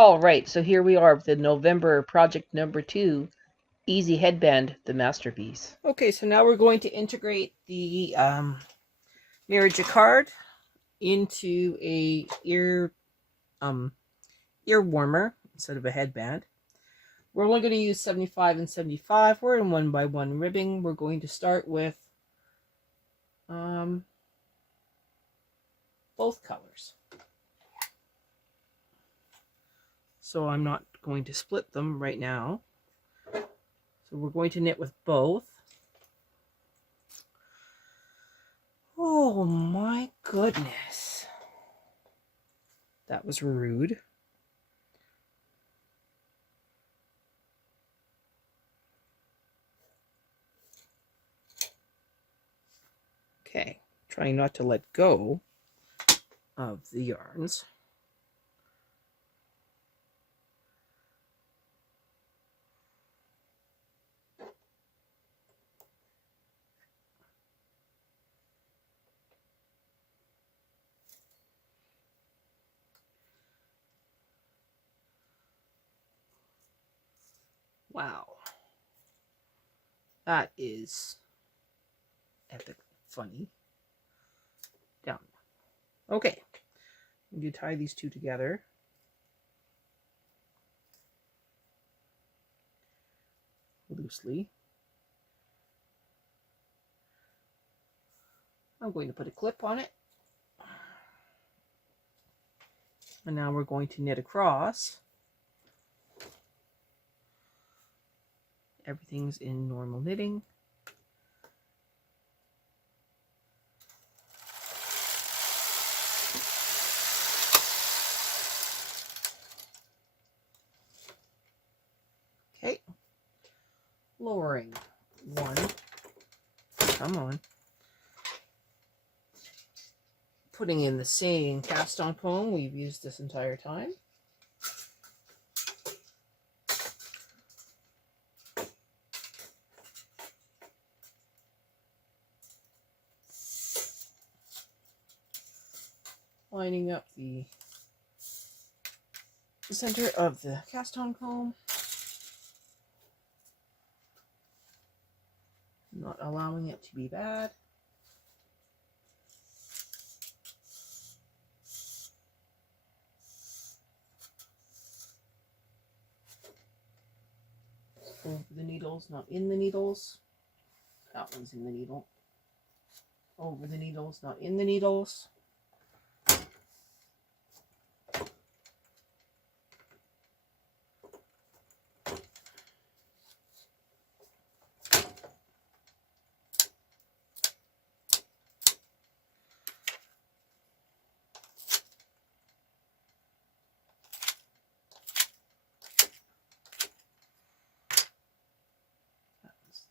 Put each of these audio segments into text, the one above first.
All right, so here we are with the November project number 2, Easy Headband, the masterpiece. Okay, so now we're going to integrate the mirror jacquard into a ear warmer instead of a headband. We're only going to use 75 and 75. We're in 1x1 ribbing. We're going to start with both colors. So I'm not going to split them right now. So we're going to knit with both. Oh my goodness. That was rude. Okay, trying not to let go of the yarns. Wow. That is epic funny. Down. Okay. You tie these two together. Loosely. I'm going to put a clip on it. And now we're going to knit across. Everything's in normal knitting. Okay. Lowering one. Come on. Putting in the same cast on poem we've used this entire time. Lining up the center of the cast on comb. Not allowing it to be bad. Over the needles, not in the needles. That one's in the needle. Over the needles, not in the needles.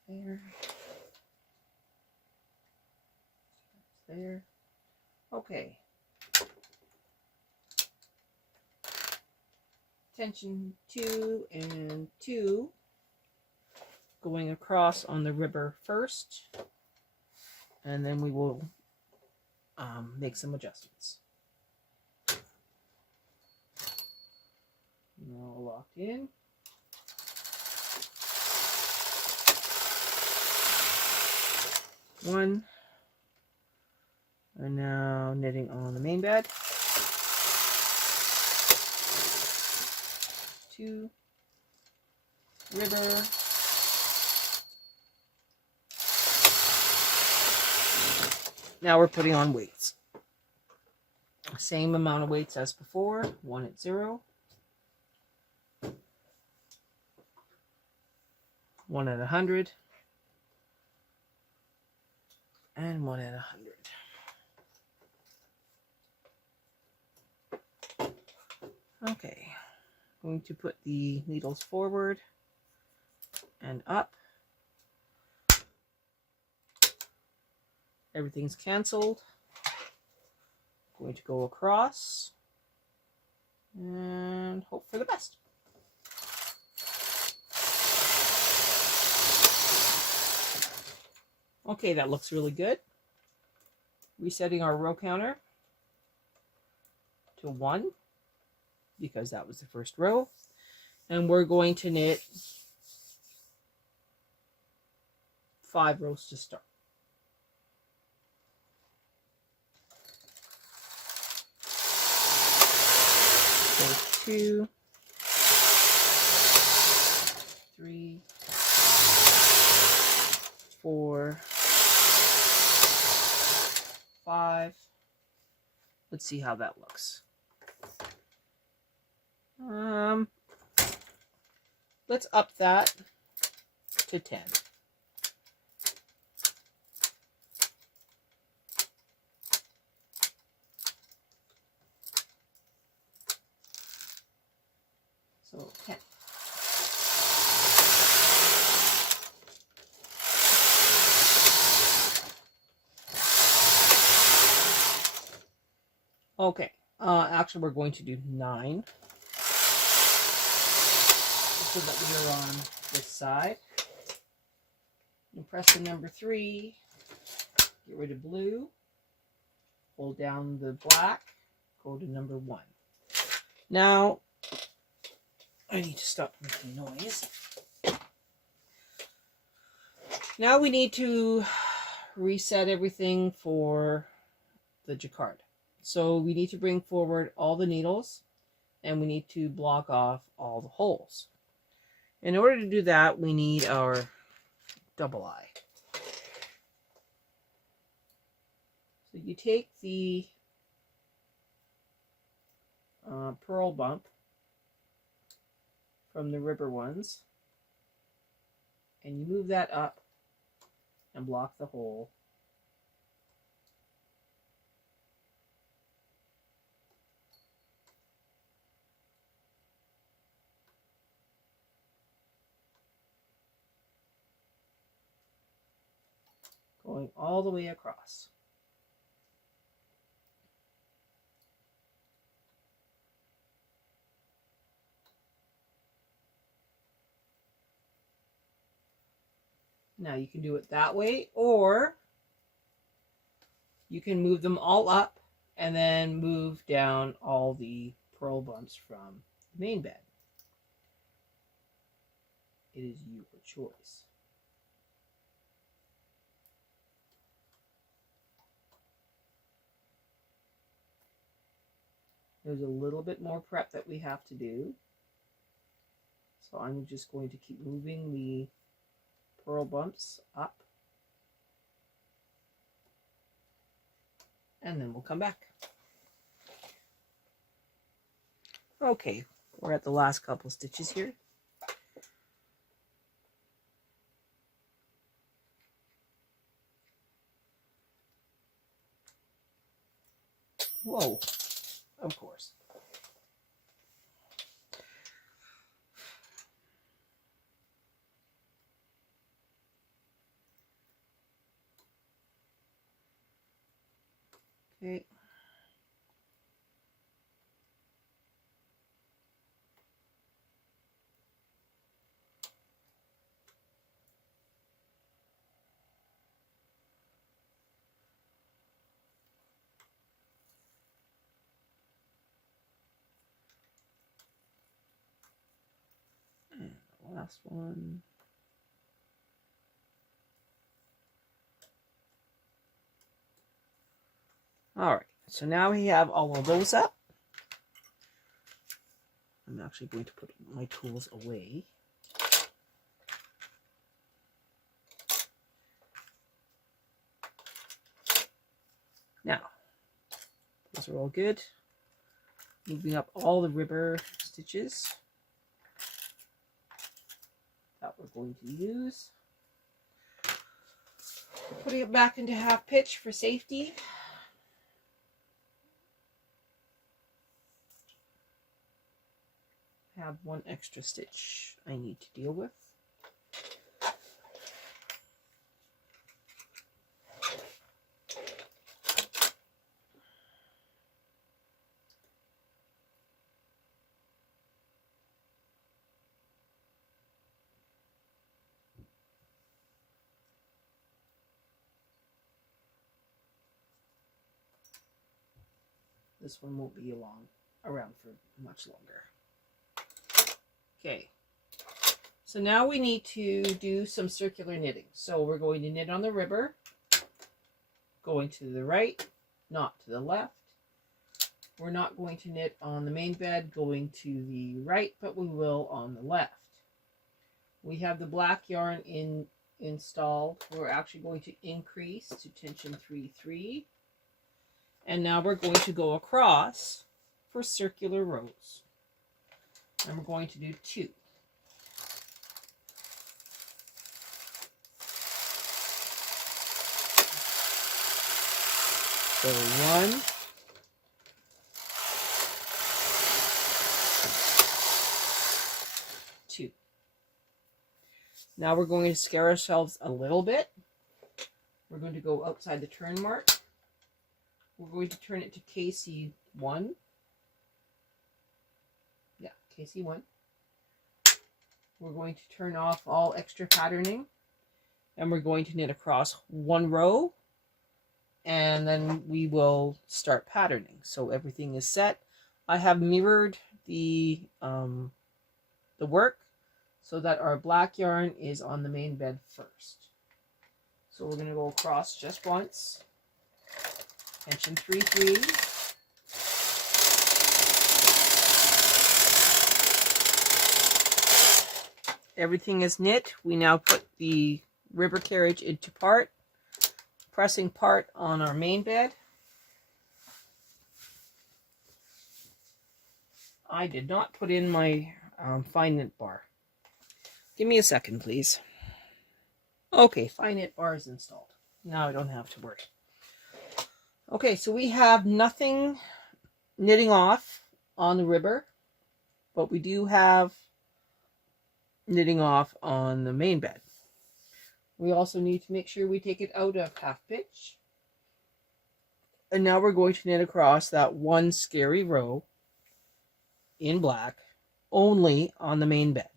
There. There. Okay. Tension 2 and 2 going across on the ribber first, and then we will make some adjustments. Now locked in. One, and now knitting on the main bed. 2, ribber, now we're putting on weights. Same amount of weights as before, 1 at 0, 1 at 100. And 1 at 100. Okay, going to put the needles forward and up. Everything's canceled. Going to go across and hope for the best. Okay, that looks really good. Resetting our row counter to 1. because that was the first row. And we're going to knit 5 rows to start. So 2, 3, 4, 5. Let's see how that looks. Let's up that to 10. So 10. Okay, actually we're going to do 9. So that we are on this side. And press the number 3, get rid of blue, hold down the black, go to number 1. Now, I need to stop making noise. Now we need to reset everything for the jacquard. So we need to bring forward all the needles and we need to block off all the holes. In order to do that, we need our double eye. So you take the pearl bump from the ribbon ones and you move that up and block the hole. Going all the way across. Now you can do it that way, or you can move them all up and then move down all the pearl bumps from the main bed. It is your choice. There's a little bit more prep that we have to do. So I'm just going to keep moving the pearl bumps up. And then we'll come back. Okay, we're at the last couple stitches here. Whoa, of course. Okay. And the last one. All right, so now we have all of those up. I'm actually going to put my tools away. Now, those are all good. Moving up all the ribbon stitches that we're going to use. Putting it back into half pitch for safety. Have one extra stitch I need to deal with. This one won't be long. around for much longer. Okay, so now we need to do some circular knitting. So we're going to knit on the ribber, going to the right, not to the left. We're not going to knit on the main bed going to the right, but we will on the left. We have the black yarn installed. We're actually going to increase to tension 3-3. And now we're going to go across for circular rows. And we're going to do 2. So 1, 2. Now we're going to scare ourselves a little bit. We're going to go outside the turn mark. We're going to turn it to KC1. Yeah, KC1. We're going to turn off all extra patterning. And we're going to knit across 1 row. And then we will start patterning. So everything is set. I have mirrored the work so that our black yarn is on the main bed first. So we're going to go across just once. Tension 3-3. Everything is knit. We now put the ribber carriage into part, pressing part on our main bed. I did not put in my fine knit bar. Give me a second, please. Okay, fine knit bar is installed. Now I don't have to worry. Okay, so we have nothing knitting off on the ribber, but we do have knitting off on the main bed. We also need to make sure we take it out of half pitch. And now we're going to knit across that 1 scary row in black only on the main bed.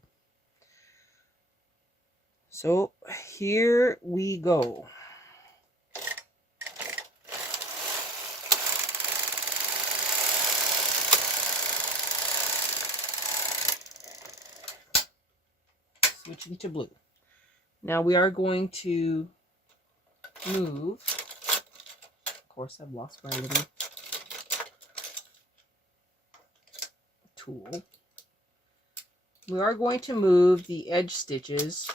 So here we go. Switching to blue. Now we are going to move. Of course, I've lost my little tool. We are going to move the edge stitches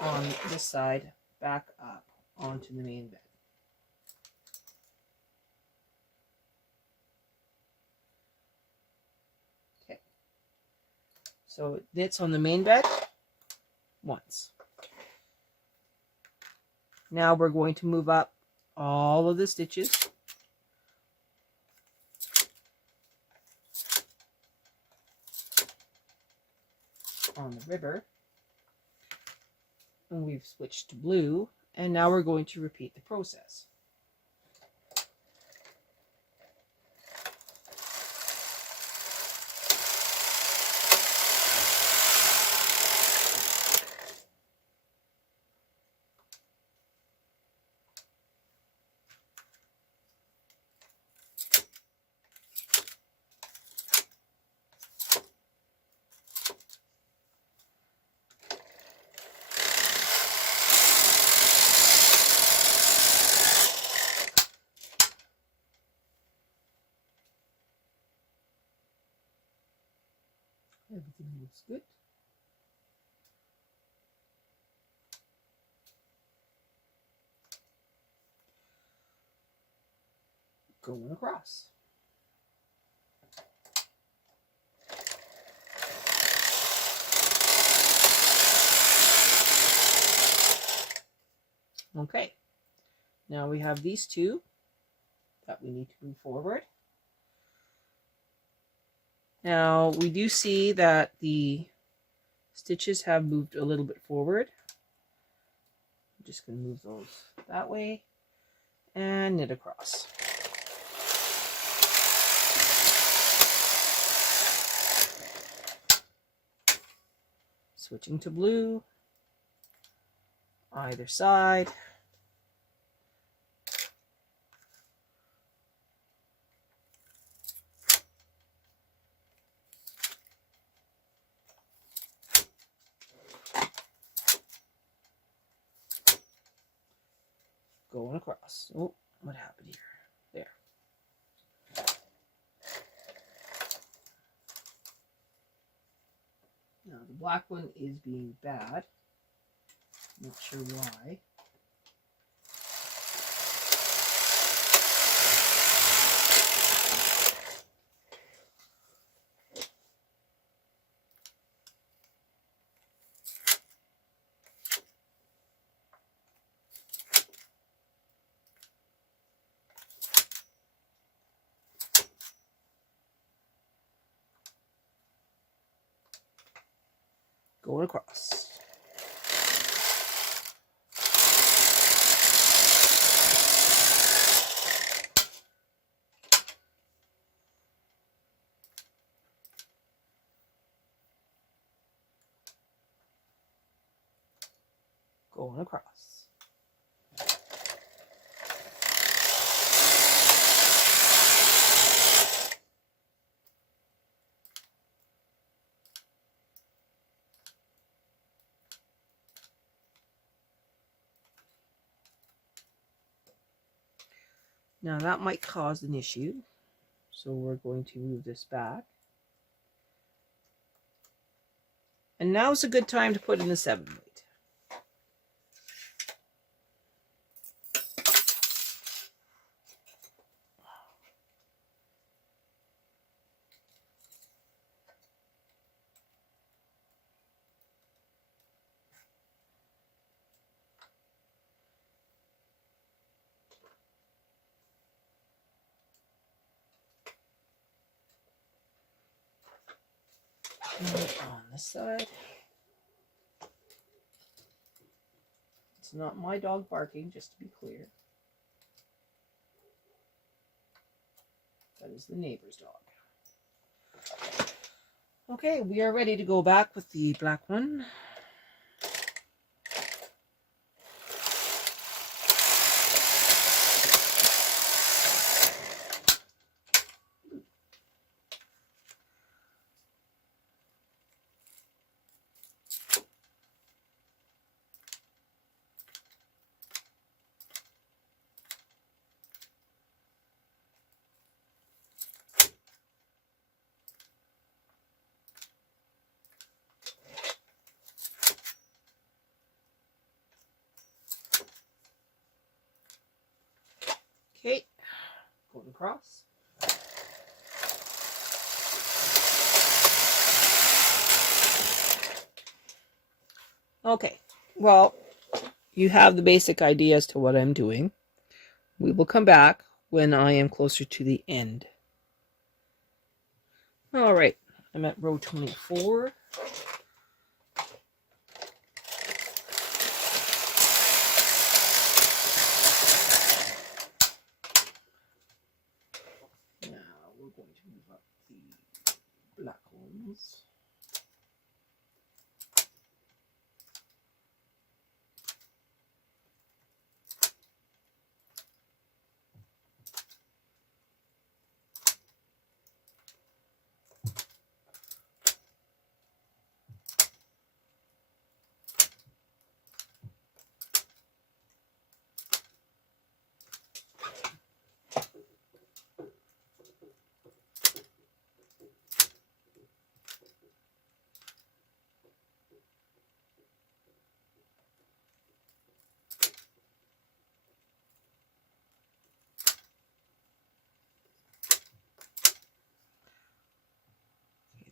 on this side back up onto the main bed. Okay. So it knits on the main bed once. Now we're going to move up all of the stitches on the ribber. And we've switched to blue, and now we're going to repeat the process. Everything looks good. Going across. Okay, now we have these two that we need to move forward. Now we do see that the stitches have moved a little bit forward. I'm just going to move those that way and knit across. Switching to blue, either side. going across. Oh, what happened here? There. Now the black one is being bad. Not sure why. Going across. Going across. Now that might cause an issue, so we're going to move this back. And now's a good time to put in the 7 weight. On this side. It's not my dog barking, just to be clear. That is the neighbor's dog. Okay, we are ready to go back with the black one. Okay, going across. Okay, well, you have the basic idea as to what I'm doing. We will come back when I am closer to the end. All right, I'm at row 24. Now we're going to move up the black ones.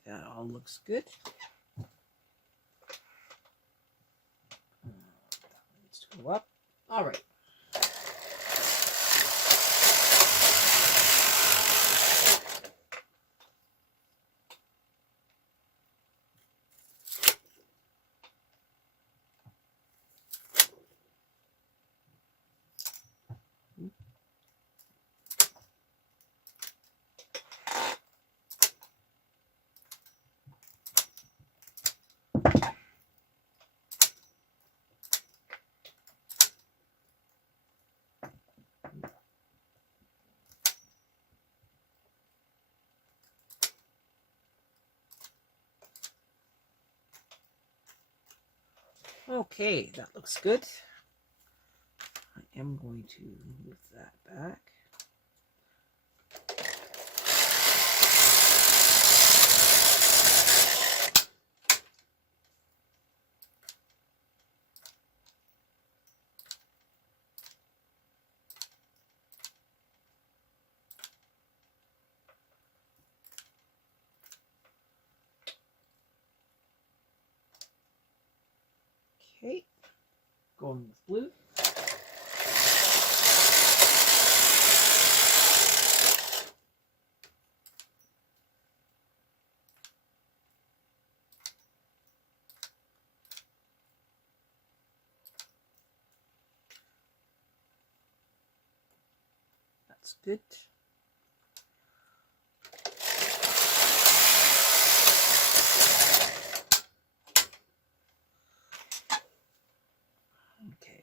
That all looks good. That needs to go up. All right. Okay, that looks good. am going to move that back. Okay, going with blue. That's good. Okay.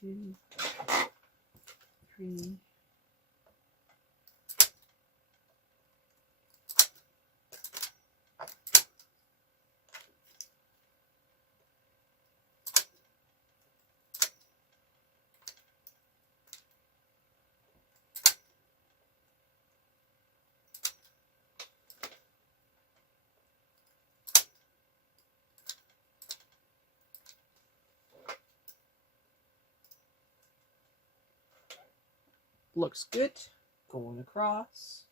2, 3. Looks good. Going across.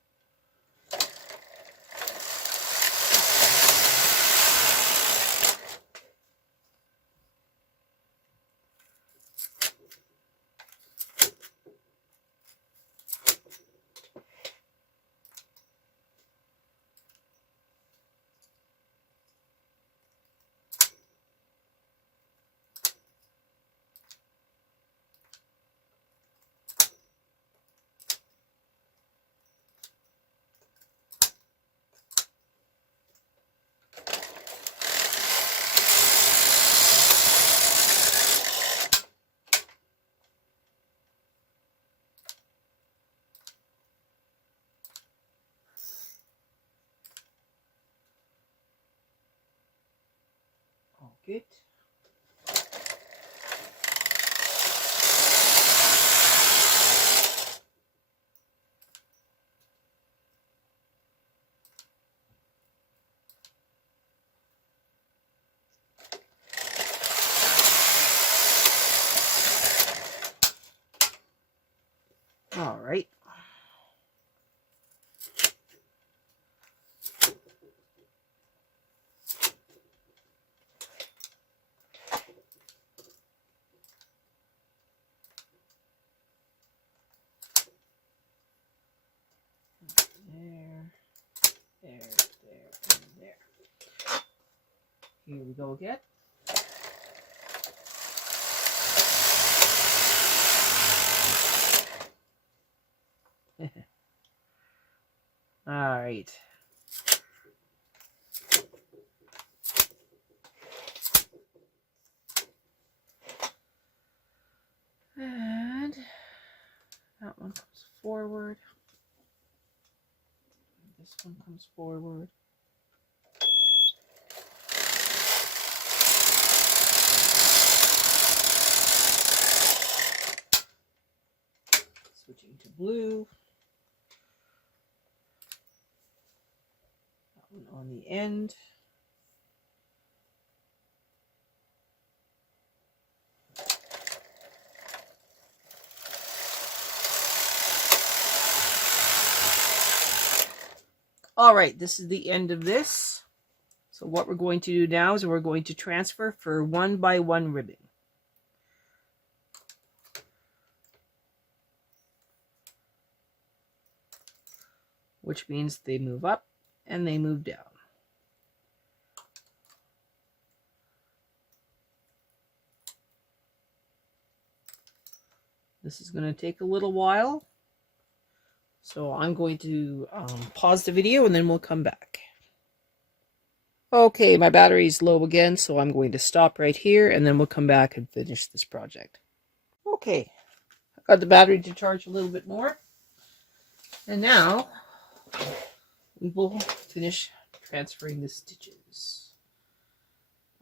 All good. All right. There, and there. Here we go again. All right. And that one comes forward. This one comes forward. Switching to blue. That one on the end. All right, this is the end of this. So what we're going to do now is we're going to transfer for 1x1 ribbing. Which means they move up and they move down. This is going to take a little while. So I'm going to pause the video and then we'll come back. Okay, my battery's low again, so I'm going to stop right here and then we'll come back and finish this project. Okay, I got the battery to charge a little bit more. And now we will finish transferring the stitches.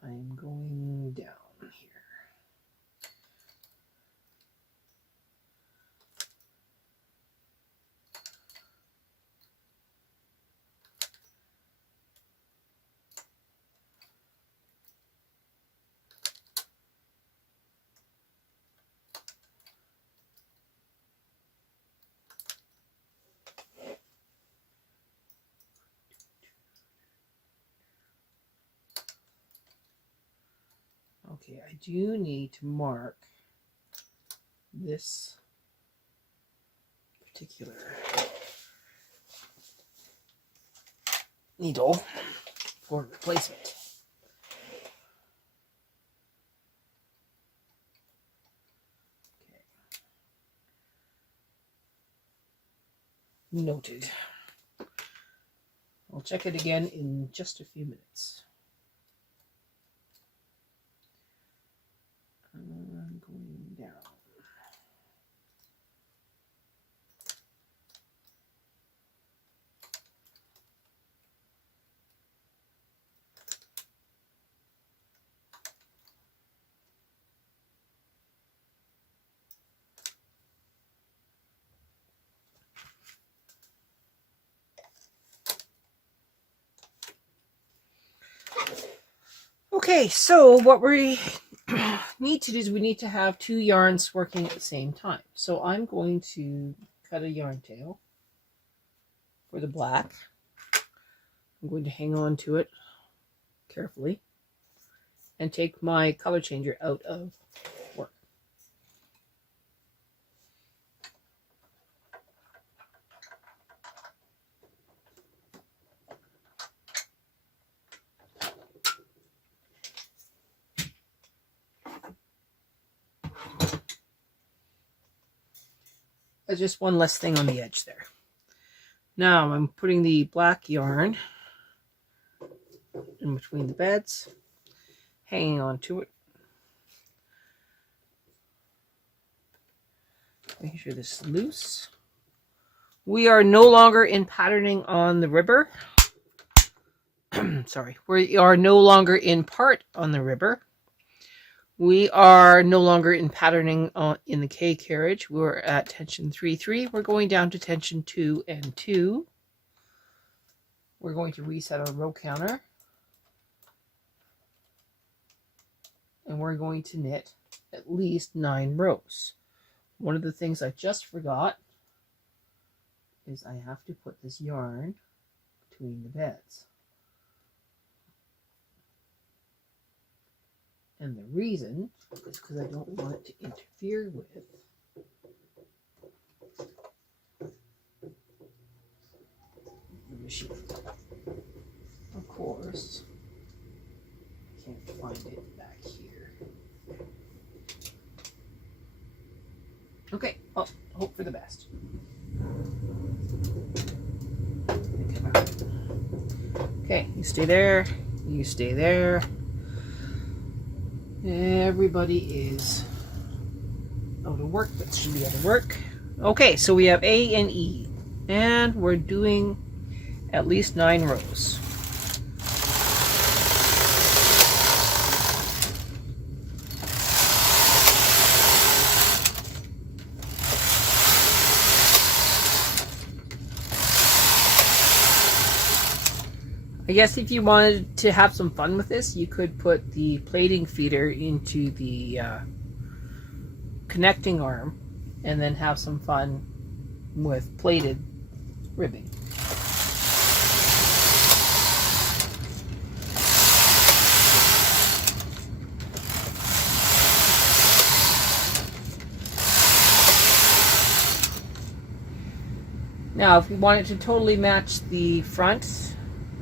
I'm going down here. Okay, I do need to mark this particular needle for replacement. Okay. Noted. I'll check it again in just a few minutes. I'm going down. Okay, so what we need to do is we need to have two yarns working at the same time. So I'm going to cut a yarn tail for the black. I'm going to hang on to it carefully and take my color changer out of work. There's just one less thing on the edge there. Now I'm putting the black yarn in between the beds, hanging on to it. Making sure this is loose. We are no longer in patterning on the ribber. Sorry, we are no longer in part on the ribber. We are no longer in patterning in the K carriage. We're at tension 3-3. We're going down to tension 2 and 2. We're going to reset our row counter. And we're going to knit at least 9 rows. One of the things I just forgot is I have to put this yarn between the beds. And the reason is because I don't want it to interfere with the machine. Of course, I can't find it back here. Okay, well, hope for the best. Okay, you stay there, you stay there. Everybody is out of work. That should be out of work. Okay, so we have A and E, and we're doing at least 9 rows. I guess if you wanted to have some fun with this, you could put the plating feeder into the connecting arm and then have some fun with plated ribbing. Now, if you wanted to totally match the front,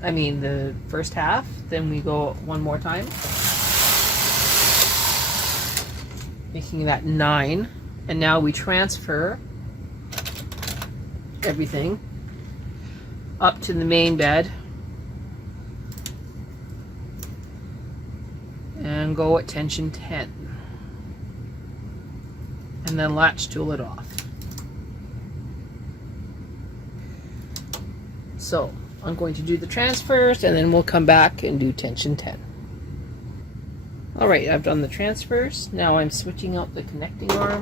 the first half, then we go one more time, making that 9, and now we transfer everything up to the main bed and go at tension 10, and then latch tool it off. So I'm going to do the transfers and then we'll come back and do tension 10. Alright, I've done the transfers. Now I'm switching out the connecting arm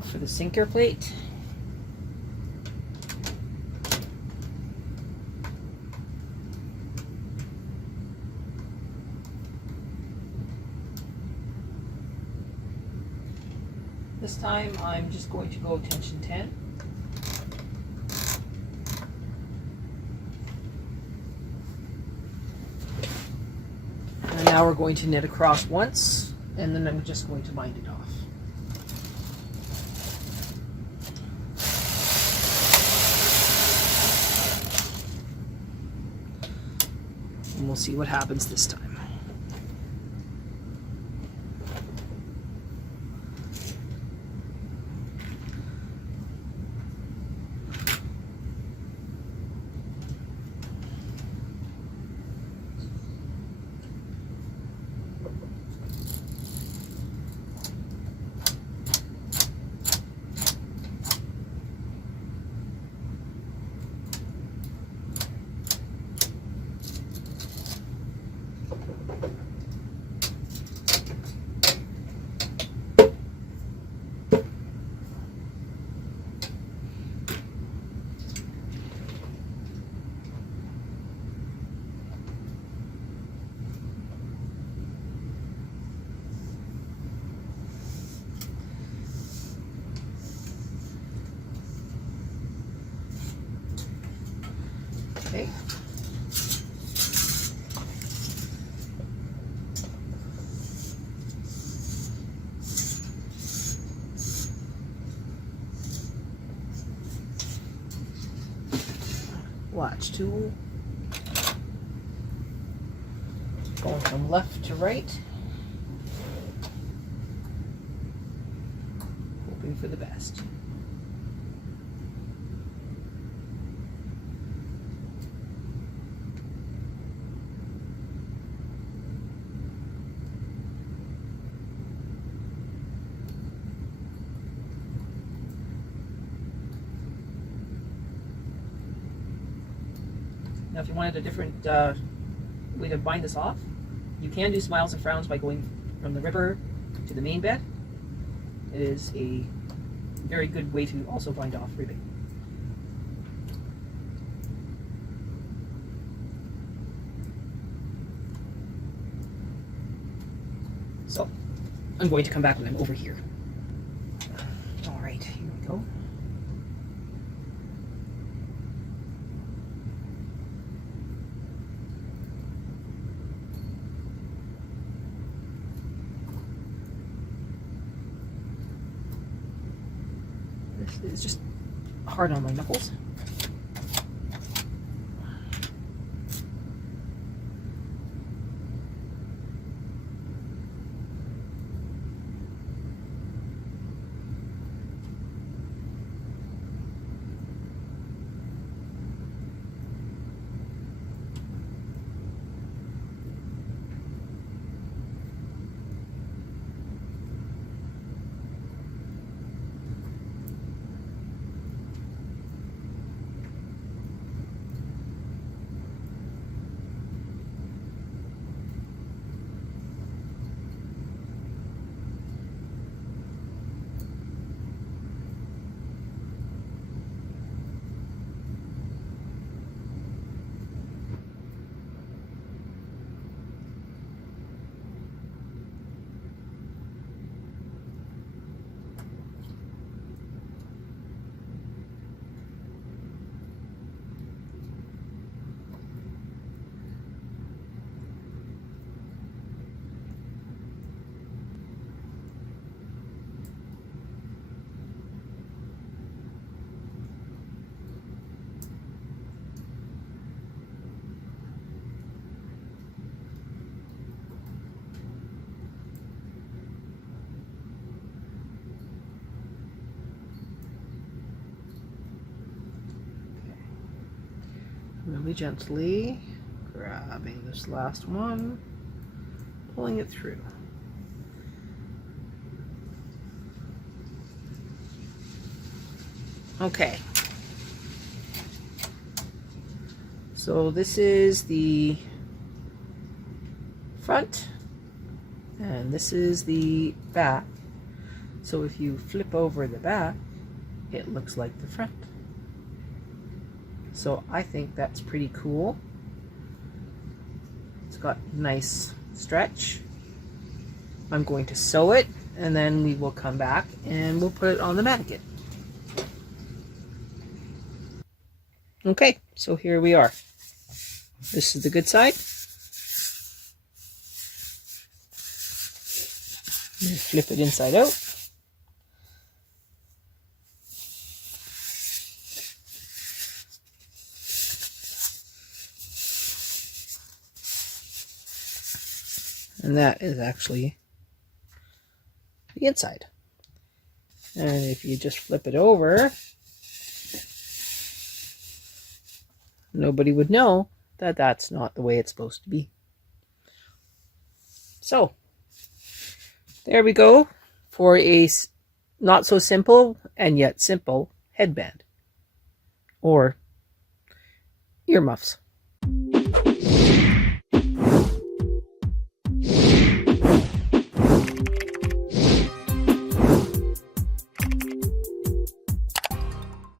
for the sinker plate. This time I'm just going to go tension 10. And now we're going to knit across once, and then I'm just going to bind it off. And we'll see what happens this time. Okay. Watch tool. Going from left to right. Hoping for the best. Now if you wanted a different way to bind this off, you can do smiles and frowns by going from the ripper to the main bed. It is a very good way to also bind off ribbing. So I'm going to come back when I'm over here. All right, here we go. It's just hard on my knuckles. Really gently grabbing this last one, pulling it through. Okay. So this is the front and this is the back. So if you flip over the back, it looks like the front. So I think that's pretty cool. It's got nice stretch. I'm going to sew it and then we will come back and we'll put it on the mannequin. Okay, so here we are. This is the good side. Just flip it inside out. And that is actually the inside. And if you just flip it over, nobody would know that that's not the way it's supposed to be. So, there we go for a not so simple and yet simple headband or earmuffs.